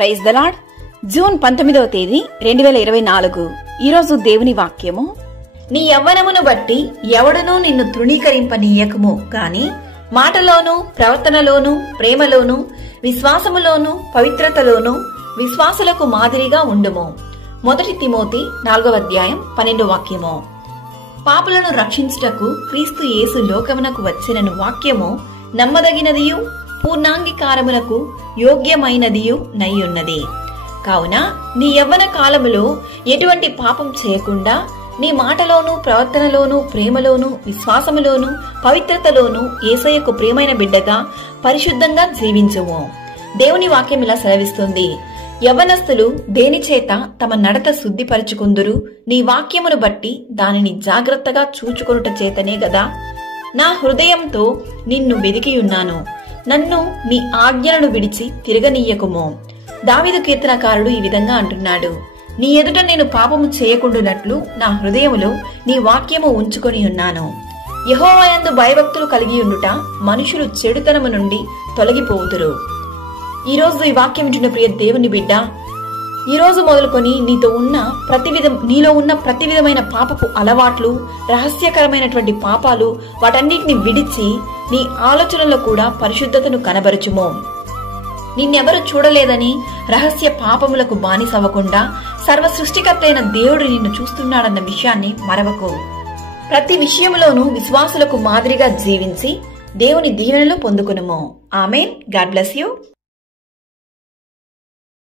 Praise the Lord. June 19వ తేదీ 2024. ఈరోజు దేవుని వాక్యము, నీ యవ్వనమును బట్టి ఎవడునూ నిన్ను తృణీకరింపనీయకము గాని మాటలోను, ప్రవర్తనలోను, ప్రేమలోను, విశ్వాసములోను, పవిత్రతలోను విశ్వాసులకు మాదిరిగా ఉండుము. 1 తిమోతి 4వ అధ్యాయం 12వ వాక్యము. పాపులను రక్షించుటకు క్రీస్తు యేసు లోకమునకు వచ్చినను వాక్యము నమ్మదగినదియు పూర్ణాంగీకారమునకు యోగ్యమైనదియు నయ్యున్నది. కావున నీ యవ్వన కాలములో ఎటువంటి పాపం చేయకుండా నీ మాటలోను, ప్రవర్తనలోను, ప్రేమలోను, విశ్వాసములోను, పవిత్రతలోను యేసయ్యకు ప్రియమైన బిడ్డగా పరిశుద్ధంగా జీవించుము. దేవుని వాక్యం ఇలా సెలవిస్తుంది, యవ్వనస్తులు దేనిచేత తమ నడత శుద్ధిపరచుకుందురు, నీ వాక్యమును బట్టి దానిని జాగ్రత్తగా చూచుకొనుట చేతనే గదా. నా హృదయంతో నిన్ను వెదికియున్నాను, నన్ను నీ ఆజ్ఞలను విడిచి తిరగనీయకుమో. దావీదు కీర్తనకారుడు ఈ విధంగా అంటున్నాడు, నీ ఎదుట నేను పాపము చేయకుండునట్లు నా హృదయములో నీ వాక్యము ఉంచుకొని ఉన్నాను. యెహోవాయందు భయభక్తులు కలిగి ఉండుట మనుషులు చెడుతనము నుండి తొలగిపోవుదురు. ఈ రోజు ఈ వాక్యం వింటున్న ప్రియ దేవుని బిడ్డ, ఈ రోజు మొదలుకొని నీలో ఉన్న ప్రతి విధమైన పాపపు అలవాట్లు, రహస్యకరమైనటువంటి పాపాలు, వాటన్నిటిని విడిచి నీ ఆలోచనలో కూడా పరిశుద్ధతను కనబరుచుము. నిన్నెవరు చూడలేదని రహస్య పాపములకు బానిసవ్వకుండా సర్వ సృష్టికర్త అయిన దేవుడు నిన్ను చూస్తున్నాడన్న విషయాన్ని మరవకు. ప్రతి విషయంలోనూ విశ్వాసులకు మాదిరిగా జీవించి దేవుని దీవెనలు పొందుకునుము. ఆమేన్. God bless you.